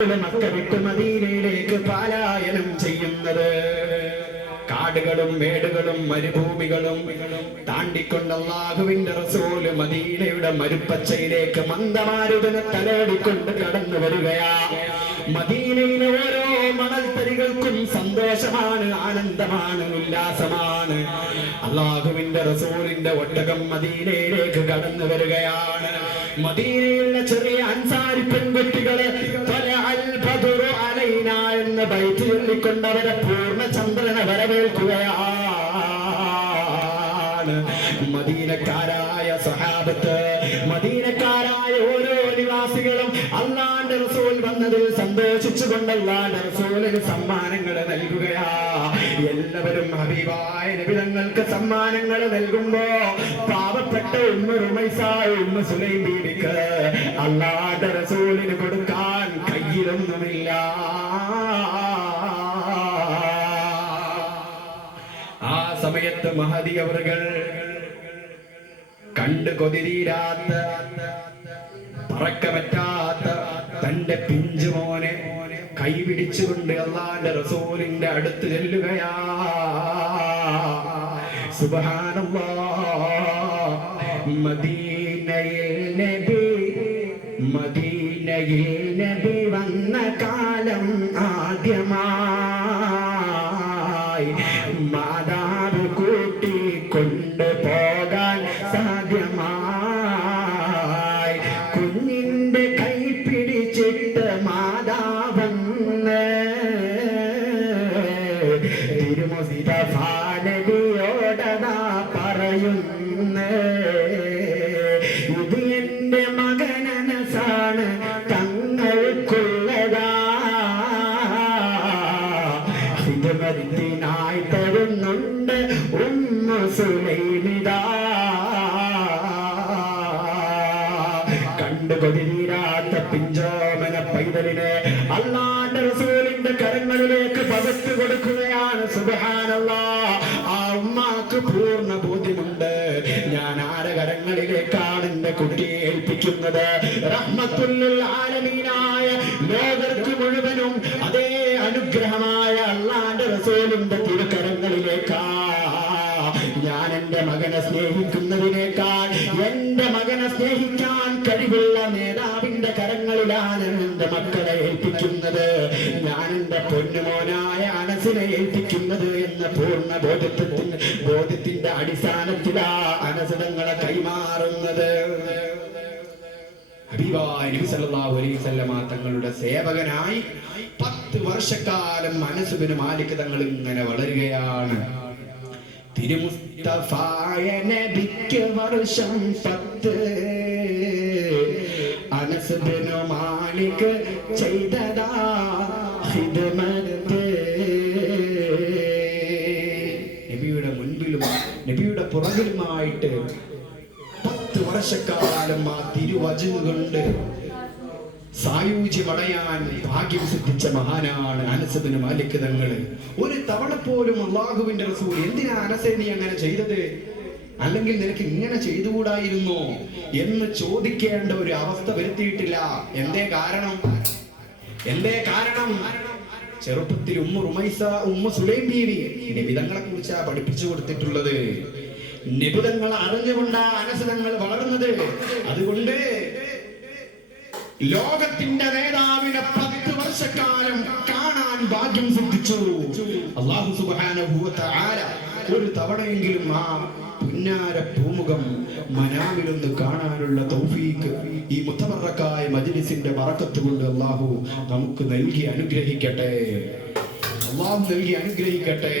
Mecca വിട്ട് മദീനയിലേക്ക് പലായനം ചെയ്യുന്നത്. കാടുകളും മേടുകളും മരുഭൂമികളും താണ്ടിക്കൊണ്ട് അല്ലാഹുവിന്റെ റസൂല് മദീനയുടെ മരുപ്പച്ചയിലേക്ക് മന്ദമാരുതനെ തലോടിക്കൊണ്ട് കടന്നു വരികയാ. മദീനയിലെ ഓരോ മണൽത്തരികൾക്കും സന്തോഷമാണ്, ആനന്ദമാണ്, ഉല്ലാസമാണ്. അല്ലാഹുവിന്റെ റസൂലിന്റെ ഒട്ടകം മദീനയിലേക്ക് കടന്നു വരികയാണ്. മദീനയിലെ ചെറിയ അൻസാരി പെൺകുട്ടികളെ എന്ന ബൈത്ത് ചൊല്ലിക്കൊണ്ടവരെ പൂർണ്ണ ചന്ദ്രനെ വരവേൽക്കുകയാണ്. മദീനക്കാരായ സഹാബത്ത്, മദീനക്കാരായ ഓരോ നിവാസികളും അല്ലാഹുവിന്റെ റസൂൽ വന്നതിൽ സന്തോഷിച്ചുകൊണ്ട് അല്ലാഹുവിന്റെ റസൂലിന് സമ്മാനങ്ങൾ നൽകുകയാ. എല്ലാവരും ഹബീബായ നബി തങ്ങൾക്ക് സമ്മാനങ്ങൾ നൽകുമ്പോ പാവപ്പെട്ട ഉമ്മ റുമൈസ, ഉമ്മ സുലൈം ബീവിക്ക് അല്ലാഹുവിന്റെ റസൂലിന് കൊടുക്കാൻ കയ്യിലൊന്നുമില്ല. ആ സമയത്ത് മഹദി അവர்கள் കണ്ട് കൊതിരീരാത്ത, പറക്കമറ്റാത്ത തന്റെ പിഞ്ചുമോനെ കൈപിടിച്ചുകൊണ്ട് അല്ലാഹുവിന്റെ റസൂലിന്റെ അടുത്ത് ചെല്ലുകയാ. സുബ്ഹാനല്ലാഹ്. മദീനയിൽ നബി വന്ന കാലം ആദ്യമായി മാതാവ് കൂട്ടിക്കൊണ്ടു പോകാൻ സാധ്യമായി. കുഞ്ഞിന്റെ കൈ പിടിച്ചിട്ട് മാതാവെന്ന് തിരുമുസ്തഫ നബിയോടതാ പറയുന്നു, ഇത് എന്റെ മകനസാണ്, തങ്ങൾക്കുള്ളതാ, ഹിദമത്തിനായി തരുന്നുണ്ട് ഉമ്മ സുലൈമിദാ. കണ്ടു കൊതിരീരാത്ത പിഞ്ചോമന പൈതലിനെ അല്ലാഹുവിന്റെ റസൂലിന്റെ കരങ്ങളിലേക്ക് പകർത്തു കൊടുക്കുകയാണ്. സുബ്ഹാനല്ലാഹ്. ആ ഉമ്മാക്ക് പൂർണ്ണ ബോധ്യമുണ്ട്, ഞാൻ ആരെ കരങ്ങളിലേക്കാണ് എന്റെ കുട്ടിയെ ഏൽപ്പിക്കുന്നത്. റഹ്മത്തുൽ ആലമീനായ ലോകർക്ക് മുഴുവനും അതേ അനുഗ്രഹമായ അല്ലാഹുവിന്റെ റസൂലിന്റെ തിരുക്കരങ്ങളിലേക്കാ ഞാൻ എന്റെ മകനെ സ്നേഹിക്കുന്നതിനേക്കാൾ എന്റെ മകനെ സ്നേഹിക്കാൻ കഴിവുള്ള നേതാവിന്റെ കരങ്ങളിലാണ് എന്റെ മക്കളെ ഏൽപ്പിക്കുന്നത്, ഞാൻ എന്റെ പൊന്നുമോനായ അനസിനെ ഏൽപ്പിക്കുന്നത് എന്ന പൂർണ്ണ ബോധ്യത്തിന്റെ അടിസ്ഥാനത്തിലാ അനസിതങ്ങളെ കൈമാറുന്നത്. ഹബീബായ നബി സല്ലല്ലാഹു അലൈഹി വസല്ലമ തങ്ങളുടെ സേവകനായി 10 വർഷക്കാലം അനസ് ബിൻ മാലിക് തങ്ങൾ ഇങ്ങനെ വളരുകയാണ്. തിരുമുസ്തഫായ നബിക്ക് വർഷം 10, അനസ് ബിൻ മാലിക് ചെയ്തതാ ഖിദ്മത്ത്. നബിയുടെ മുൻപിലും നബിയുടെ പുറകിലുമായിട്ട് 10 വർഷക്കാലം ആ തിരുവചനം കൊണ്ട് സായുജ്യമടയാൻ ഭാഗ്യം സിദ്ധിച്ച മഹാനാണ് അനസ് ബിൻ മാലിക് തങ്ങൾ. ഒരു തവണ പോലും അല്ലാഹുവിന്റെ റസൂൽ എന്തിനാ അനസേ നീ അങ്ങനെ ചെയ്തത്, അല്ലെങ്കിൽ നിനക്ക് ഇങ്ങനെ ചെയ്തുകൂടായിരുന്നോ എന്ന് ചോദിക്കേണ്ട ഒരു അവസ്ഥ വരുത്തിയിട്ടില്ല. എന്തേ കാരണം? ചെറുപ്പത്തിൽ ഉമ്മ റുമൈസ, ഉമ്മ സുലൈം ബീവി നബിതങ്ങളെ കുറിച്ചാ പഠിപ്പിച്ചു കൊടുത്തിട്ടുള്ളത്. നബിതങ്ങൾ അറിഞ്ഞുകൊണ്ടാ അനസ് തങ്ങൾ വളർന്നത്. അതുകൊണ്ട് ലോകത്തിന്റെ നേതാവിനെ 10 വർഷക്കാലം കാണാൻ ഭാഗ്യം സിദ്ധിച്ചു. അല്ലാഹു സുബ്ഹാനഹു വ തആല ഒരു തവണയെങ്കിലും ആ പുന്നാര പൂമുഖം മനാമിലൊന്ന് കാണാനുള്ള തൗഫീഖ് ഈ മുതബറക്കായ മജ്ലിസിന്റെ ബറക്കത്ത് കൊണ്ട് അല്ലാഹു നമുക്ക് നൽകി അനുഗ്രഹിക്കട്ടെ. അല്ലാഹു നൽകി അനുഗ്രഹിക്കട്ടെ.